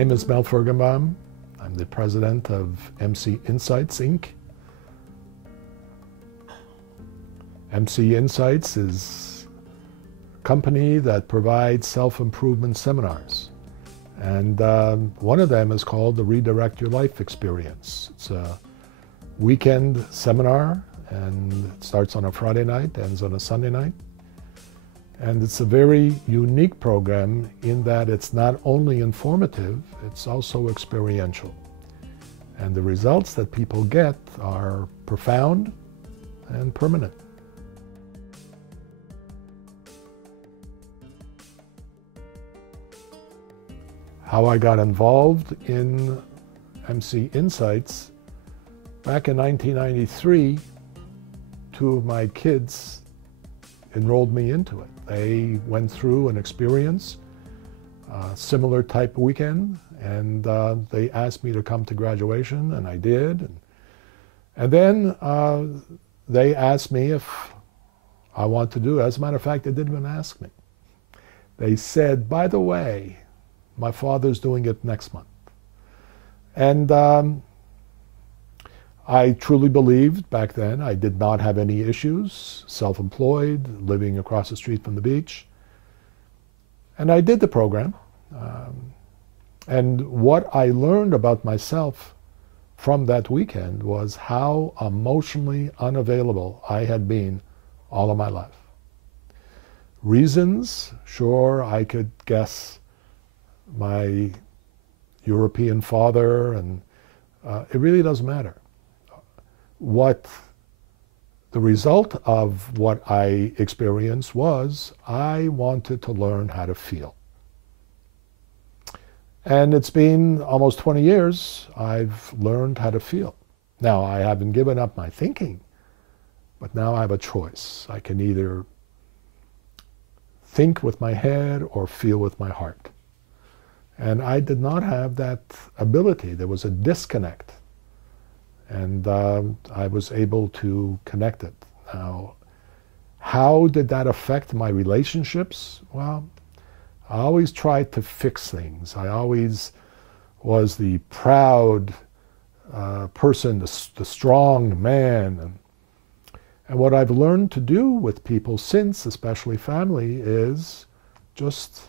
name is Mel Fergenbaum. I'm the president of MCinsights, Inc. MCinsights is a company that provides self-improvement seminars. And one of them is called the Redirect Your Life Experience. It's a weekend seminar, and it starts on a Friday night, ends on a Sunday night. And it's a very unique program in that it's not only informative, it's also experiential. And the results that people get are profound and permanent. How I got involved in MCinsights, back in 1993, two of my kids enrolled me into it. They went through an experience, similar type weekend, and they asked me to come to graduation, and I did. And then they asked me if I want to do it. As a matter of fact, they didn't even ask me. They said, by the way, my father's doing it next month. And I truly believed back then I did not have any issues, self-employed, living across the street from the beach. And I did the program. And what I learned about myself from that weekend was how emotionally unavailable I had been all of my life. Reasons, sure, I could guess my European father, and it really doesn't matter. What the result of what I experienced was I wanted to learn how to feel. And it's been almost 20 years I've learned how to feel. Now, I haven't given up my thinking, but now I have a choice. I can either think with my head or feel with my heart. And I did not have that ability. There was a disconnect. And I was able to connect it. Now, how did that affect my relationships? Well, I always tried to fix things. I always was the proud person, the strong man. And what I've learned to do with people since, especially family, is just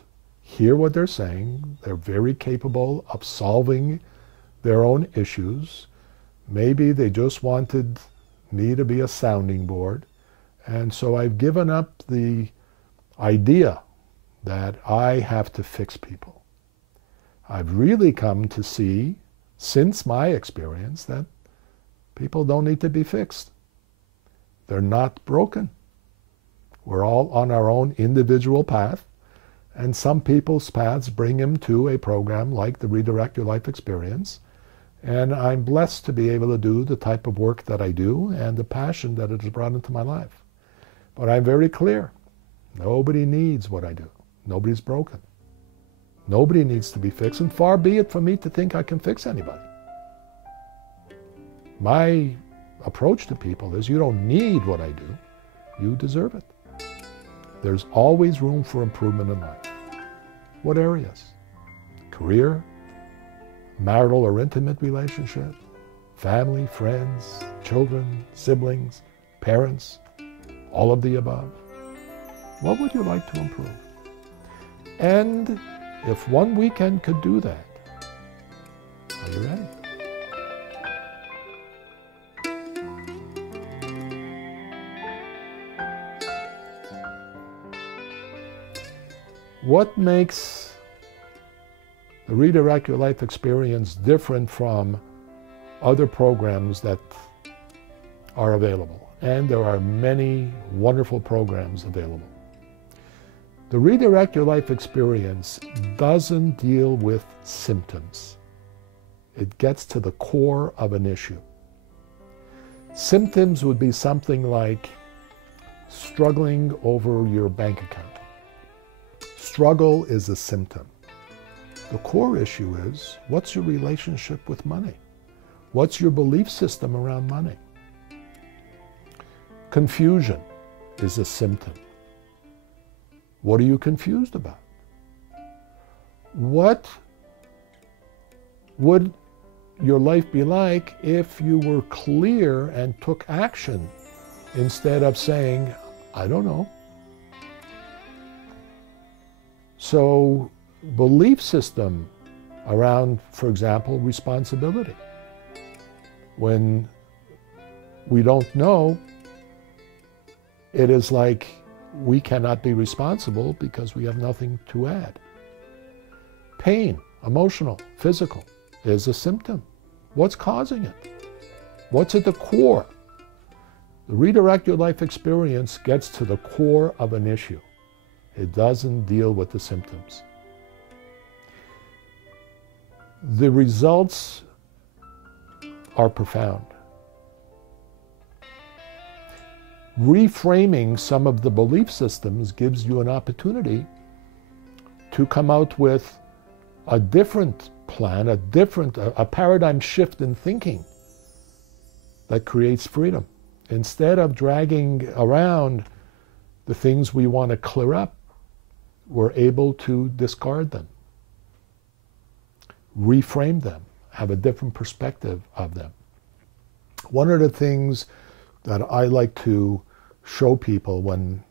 hear what they're saying. They're very capable of solving their own issues. Maybe they just wanted me to be a sounding board. And so I've given up the idea that I have to fix people. I've really come to see, since my experience, that people don't need to be fixed. They're not broken. We're all on our own individual path. And some people's paths bring them to a program like the Redirect Your Life Experience. And I'm blessed to be able to do the type of work that I do and the passion that it has brought into my life. But I'm very clear. Nobody needs what I do. Nobody's broken. Nobody needs to be fixed, and far be it from me to think I can fix anybody. My approach to people is you don't need what I do. You deserve it. There's always room for improvement in life. What areas? Career, marital or intimate relationship, family, friends, children, siblings, parents, all of the above. What would you like to improve? And if one weekend could do that, are you ready? What makes the Redirect Your Life Experience different from other programs that are available? And there are many wonderful programs available. The Redirect Your Life Experience doesn't deal with symptoms. It gets to the core of an issue. Symptoms would be something like struggling over your bank account. Struggle is a symptom. The core issue is, what's your relationship with money? What's your belief system around money? Confusion is a symptom. What are you confused about? What would your life be like if you were clear and took action instead of saying, I don't know? So, belief system around, for example, responsibility. When we don't know, it is like we cannot be responsible because we have nothing to add. Pain, emotional, physical, is a symptom. What's causing it? What's at the core? The redirect your life experience gets to the core of an issue. It doesn't deal with the symptoms. The results are profound. Reframing some of the belief systems gives you an opportunity to come out with a different plan, a paradigm shift in thinking that creates freedom. Instead of dragging around the things we want to clear up, we're able to discard them, reframe them, have a different perspective of them. One of the things that I like to show people when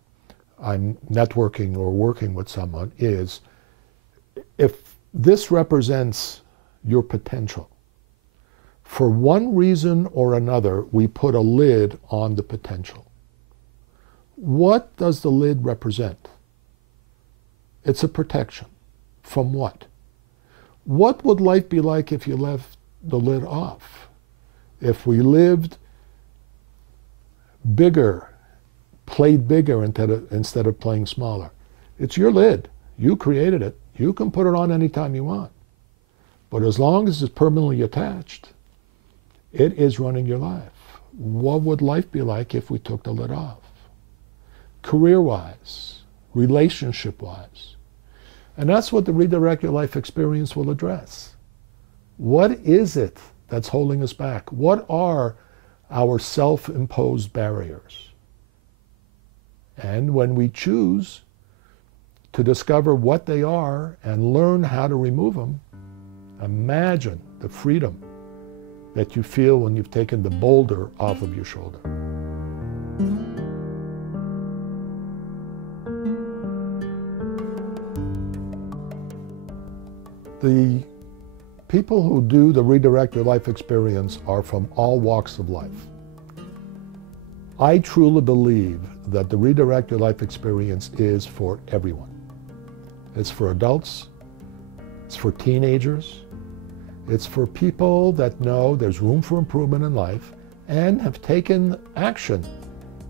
I'm networking or working with someone is, if this represents your potential, for one reason or another, we put a lid on the potential. What does the lid represent? It's a protection. From what? What would life be like if you left the lid off? If we lived bigger, played bigger instead of playing smaller? It's your lid. You created it. You can put it on anytime you want. But as long as it's permanently attached, it is running your life. What would life be like if we took the lid off? Career-wise, relationship-wise. And that's what the Redirect Your Life experience will address. What is it that's holding us back? What are our self-imposed barriers? And when we choose to discover what they are and learn how to remove them, imagine the freedom that you feel when you've taken the boulder off of your shoulder. The people who do the Redirect Your Life experience are from all walks of life. I truly believe that the Redirect Your Life experience is for everyone. It's for adults, it's for teenagers, it's for people that know there's room for improvement in life and have taken action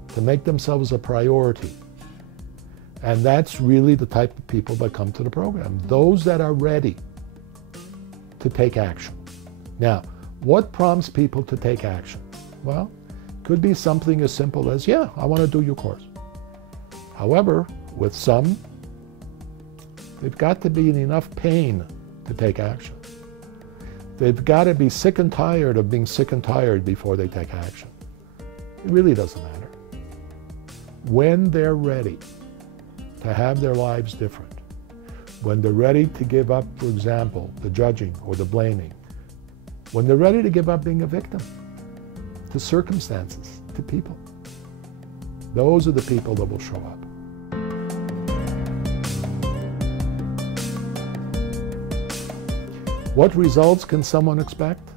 to make themselves a priority. And that's really the type of people that come to the program, those that are ready to take action. Now, what prompts people to take action? Well, could be something as simple as, yeah, I want to do your course. However, with some, they've got to be in enough pain to take action. They've got to be sick and tired of being sick and tired before they take action. It really doesn't matter. When they're ready to have their lives different, when they're ready to give up, for example, the judging or the blaming, when they're ready to give up being a victim to circumstances, to people, those are the people that will show up. What results can someone expect?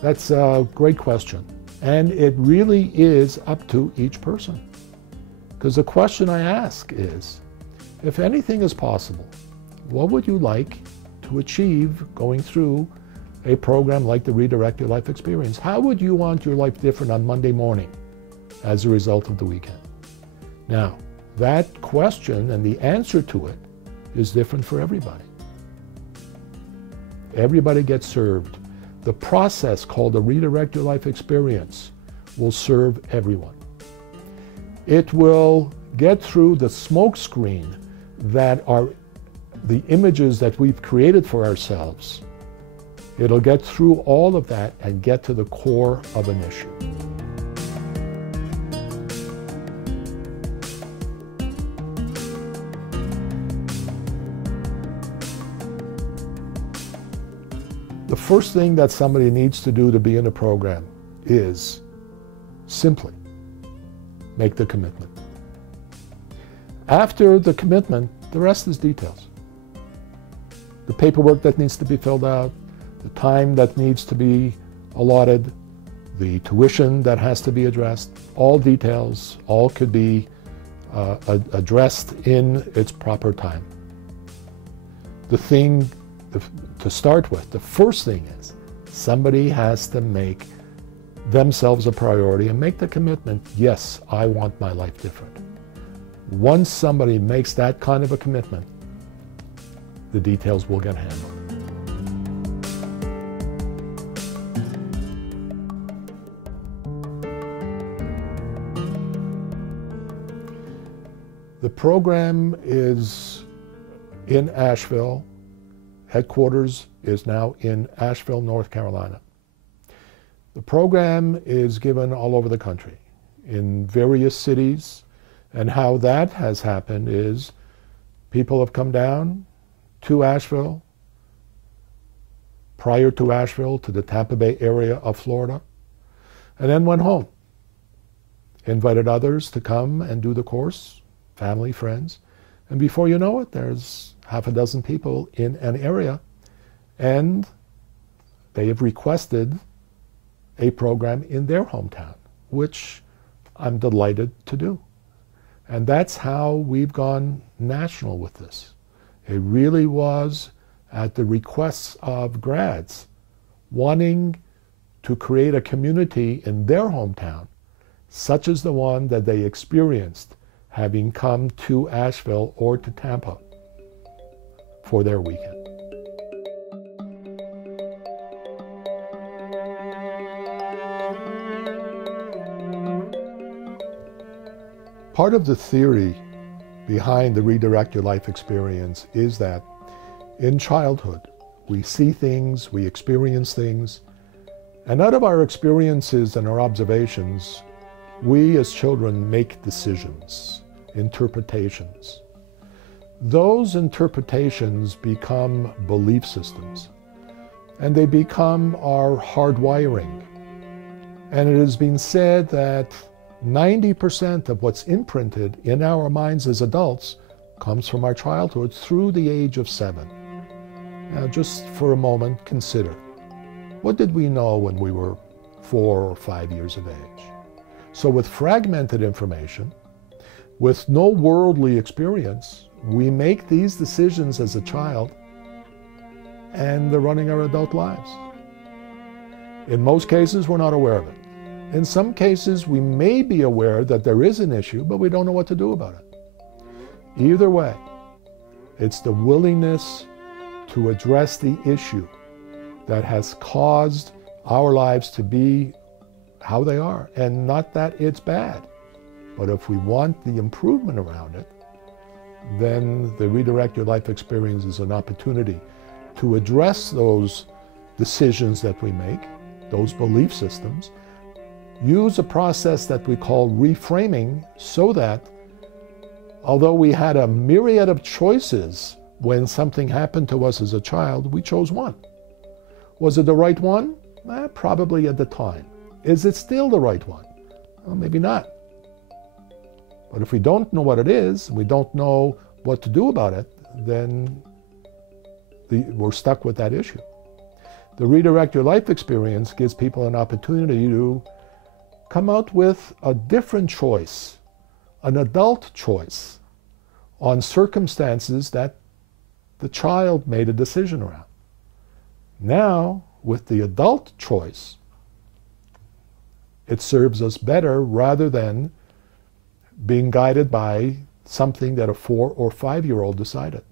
That's a great question. And it really is up to each person. Because the question I ask is, if anything is possible, what would you like to achieve going through a program like the Redirect Your Life experience? How would you want your life different on Monday morning as a result of the weekend? Now, that question and the answer to it is different for everybody. Everybody gets served. The process called the Redirect Your Life experience will serve everyone. It will get through the smoke screen that are the images that we've created for ourselves. It'll get through all of that and get to the core of an issue. The first thing that somebody needs to do to be in a program is simply make the commitment. After the commitment, the rest is details. The paperwork that needs to be filled out, the time that needs to be allotted, the tuition that has to be addressed, all details, all could be addressed in its proper time. The thing to start with, the first thing is, somebody has to make themselves a priority and make the commitment, yes, I want my life different. Once somebody makes that kind of a commitment, the details will get handled. The program is in Asheville. Headquarters is now in Asheville, North Carolina. The program is given all over the country, in various cities, and how that has happened is people have come down to Asheville, prior to Asheville, to the Tampa Bay area of Florida, and then went home. Invited others to come and do the course, family, friends, and before you know it, there's half a dozen people in an area, and they have requested a program in their hometown, which I'm delighted to do. And that's how we've gone national with this. It really was at the requests of grads wanting to create a community in their hometown, such as the one that they experienced having come to Asheville or to Tampa for their weekend. Part of the theory behind the Redirect Your Life experience is that in childhood, we see things, we experience things, and out of our experiences and our observations, we as children make decisions, interpretations. Those interpretations become belief systems, and they become our hardwiring. And it has been said that 90% of what's imprinted in our minds as adults comes from our childhood through the age of 7. Now, just for a moment, consider, what did we know when we were 4 or 5 years of age? So with fragmented information, with no worldly experience, we make these decisions as a child, and they're running our adult lives. In most cases, we're not aware of it. In some cases, we may be aware that there is an issue, but we don't know what to do about it. Either way, it's the willingness to address the issue that has caused our lives to be how they are. And not that it's bad, but if we want the improvement around it, then the Redirect Your Life experience is an opportunity to address those decisions that we make, those belief systems, use a process that we call reframing so that although we had a myriad of choices when something happened to us as a child, we chose one. Was it the right one? Probably at the time. Is it still the right one? Well, maybe not. But if we don't know what it is, we don't know what to do about it, then we're stuck with that issue. The Redirect Your Life experience gives people an opportunity to come out with a different choice, an adult choice, on circumstances that the child made a decision around. Now, with the adult choice, it serves us better rather than being guided by something that a 4 or 5-year-old decided.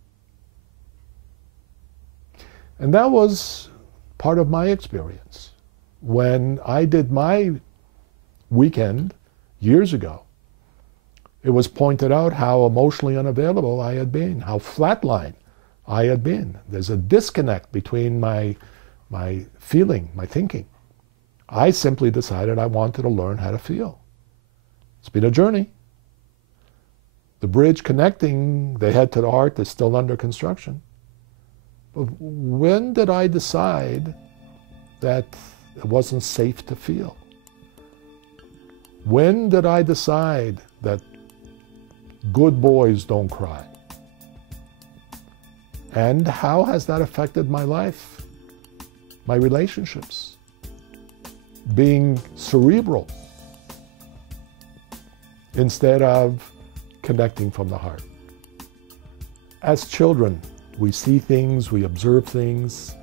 And that was part of my experience. When I did my weekend years ago, it was pointed out how emotionally unavailable I had been, how flatline I had been. There's a disconnect between my feeling, my thinking. I simply decided I wanted to learn how to feel. It's been a journey. The bridge connecting the head to the heart is still under construction. But when did I decide that it wasn't safe to feel? When did I decide that good boys don't cry? And how has that affected my life, my relationships? Being cerebral instead of connecting from the heart. As children, we see things, we observe things,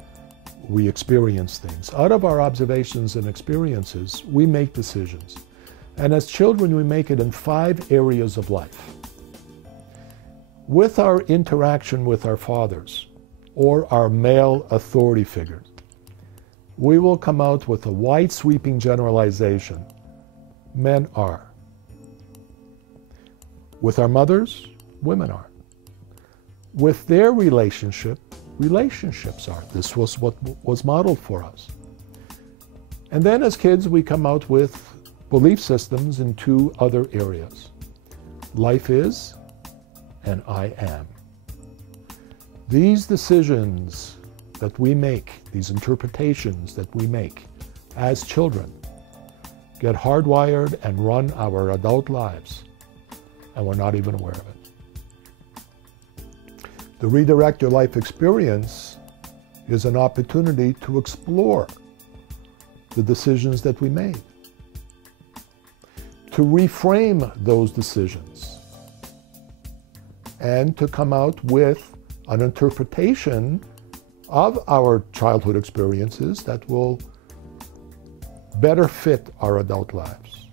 we experience things. Out of our observations and experiences, we make decisions. And as children, we make it in 5 areas of life. With our interaction with our fathers or our male authority figures, we will come out with a wide sweeping generalization. Men are. With our mothers, women are. With their relationship, relationships are. This was what was modeled for us. And then as kids, we come out with belief systems in 2 other areas. Life is, and I am. These decisions that we make, these interpretations that we make as children, get hardwired and run our adult lives, and we're not even aware of it. The Redirect Your Life experience is an opportunity to explore the decisions that we made, to reframe those decisions, and to come out with an interpretation of our childhood experiences that will better fit our adult lives.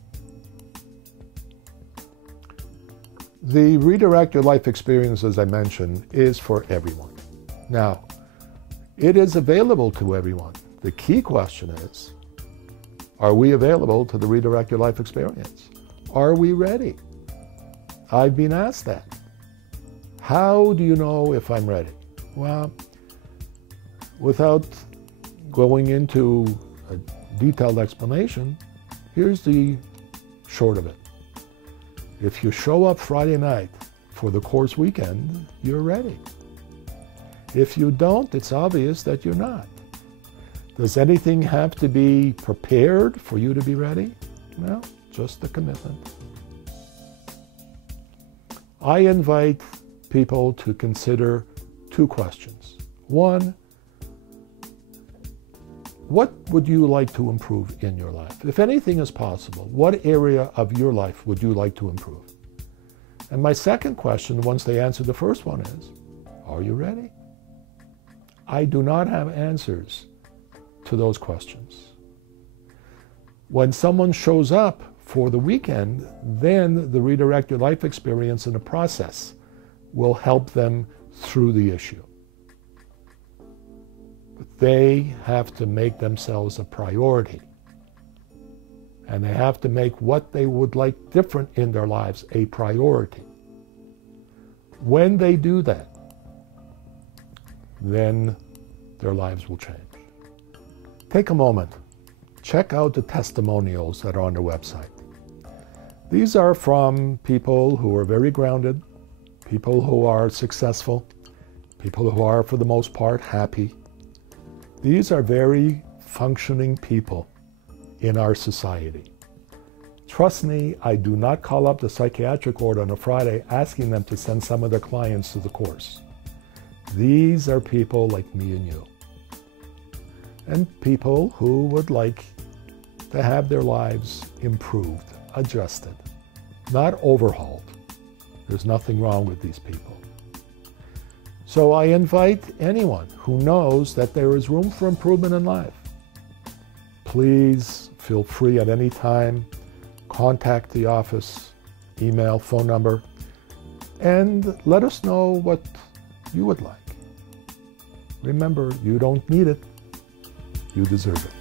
The Redirect Your Life experience, as I mentioned, is for everyone. Now, it is available to everyone. The key question is, are we available to the Redirect Your Life experience? Are we ready? I've been asked that. How do you know if I'm ready? Well, without going into a detailed explanation, here's the short of it. If you show up Friday night for the course weekend, you're ready. If you don't, it's obvious that you're not. Does anything have to be prepared for you to be ready? No, just the commitment. I invite people to consider 2 questions. 1, what would you like to improve in your life? If anything is possible, what area of your life would you like to improve? And my second question, once they answer the first one, is, are you ready? I do not have answers to those questions. When someone shows up for the weekend, then the Redirect Your Life experience and the process will help them through the issue. But they have to make themselves a priority. And they have to make what they would like different in their lives a priority. When they do that, then their lives will change. Take a moment. Check out the testimonials that are on the website. These are from people who are very grounded, people who are successful, people who are, for the most part, happy. These are very functioning people in our society. Trust me, I do not call up the psychiatric ward on a Friday asking them to send some of their clients to the course. These are people like me and you. And people who would like to have their lives improved, adjusted, not overhauled. There's nothing wrong with these people. So I invite anyone who knows that there is room for improvement in life. Please feel free at any time, contact the office, email, phone number, and let us know what you would like. Remember, you don't need it, you deserve it.